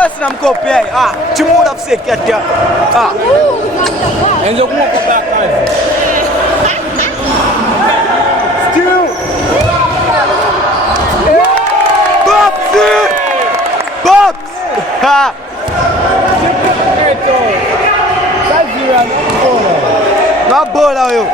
First na mkopia. Timu da fseki atia. Enzo kuma kwa kazi. Still. Box. Ha. Na bola huyo.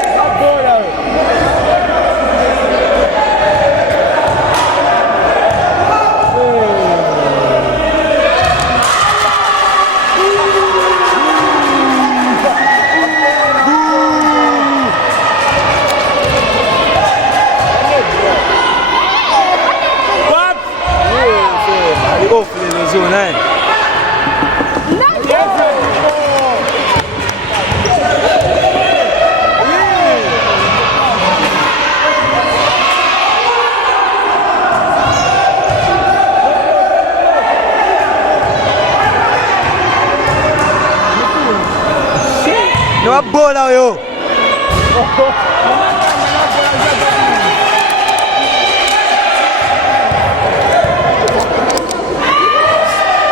No bola yo.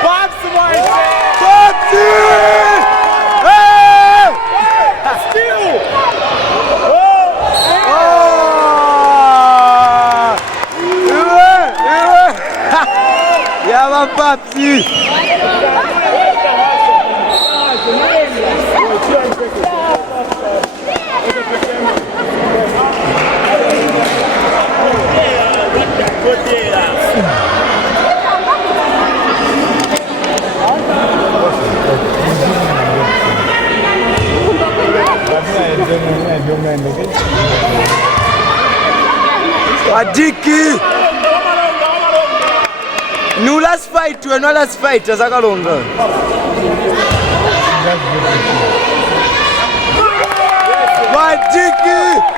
Papsi. Adiki. No last fight, no last fight, Zakalonga. Adiki.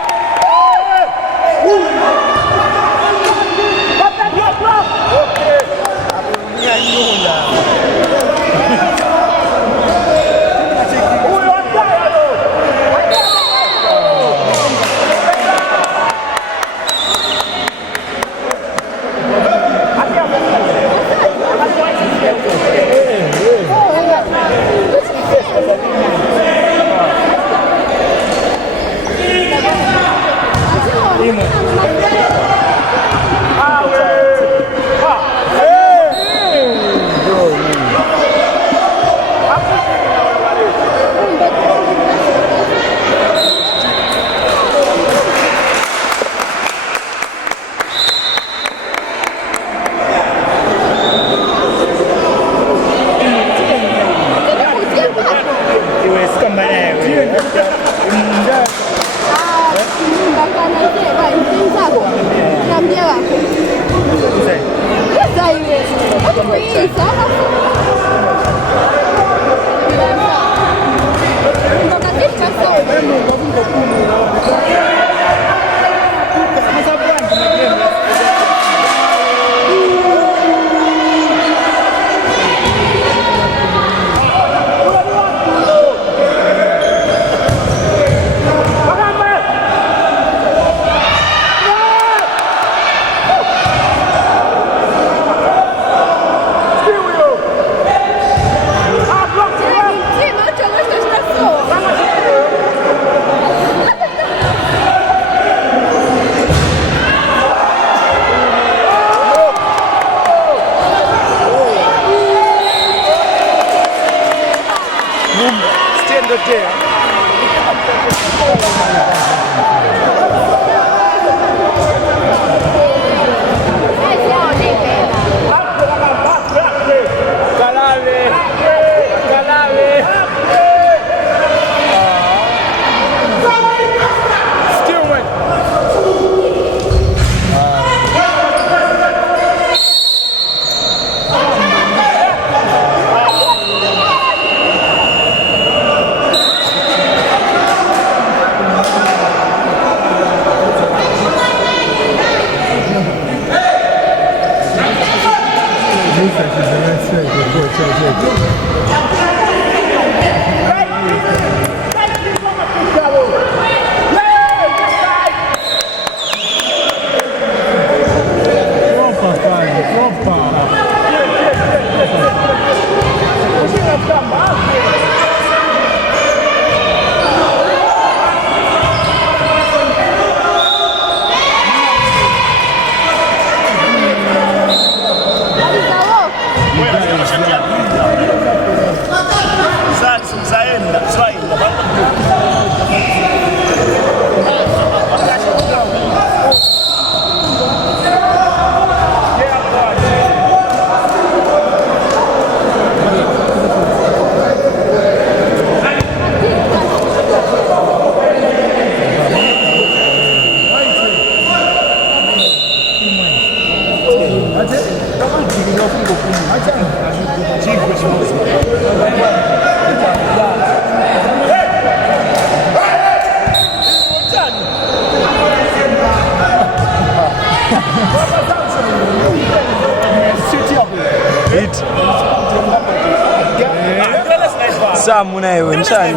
Samu na wewe msani.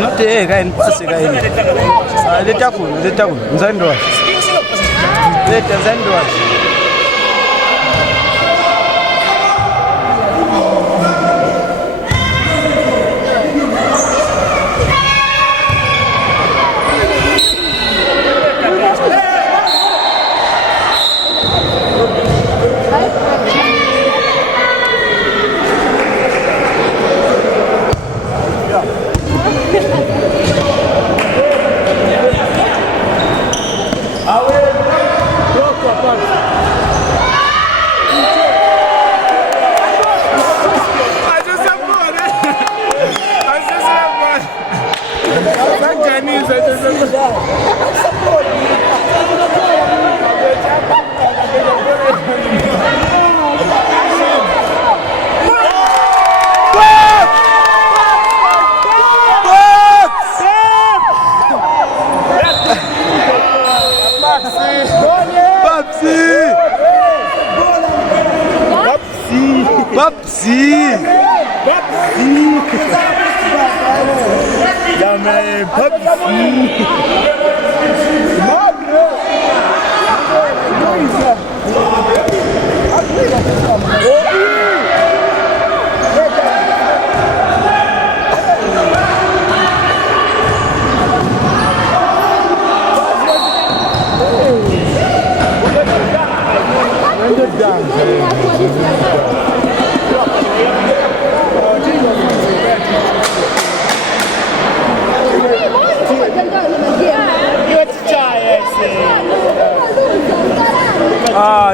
No te kain pasi kain. Leta kuno. Nzando washi. Leta nzando washi. Papsi! Ja, mais Papsi!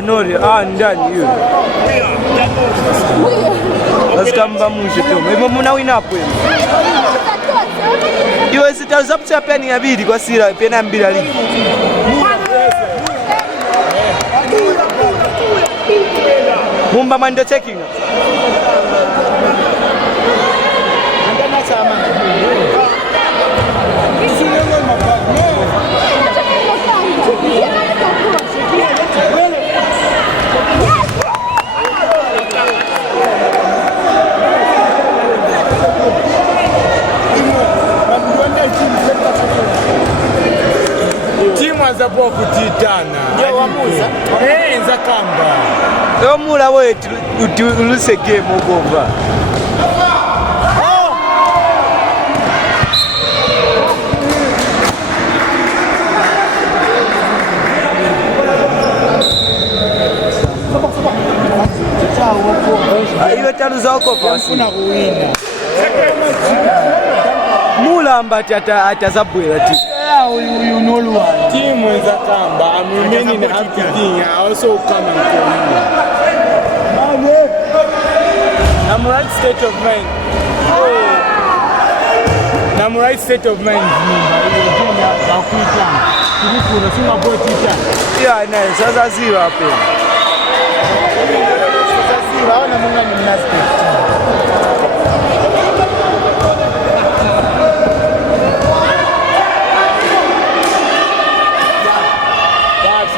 Nori, ndani hiyo. Lazikamba mwisho tu. Hivyo mnawina hapo hivi. Iwe sitazapcha peni ya bili kwa sira pena mbili ali. Mumba mando checking. Timu azapo kutitana. Ndio wamuza. Nza kamba. Leo mula wetu uluse game ugomba. Hiyo tano za huko kwa kuna kuwina. Mula mbati atazabwela timu. You know what? Team is a kamba. I'm remaining happy. I also come and call you. I'm right state of mind. I'm right state of mind. Yeah, nice. Sasa zero hapo. Sasa zero haona munga ni mnastic. That's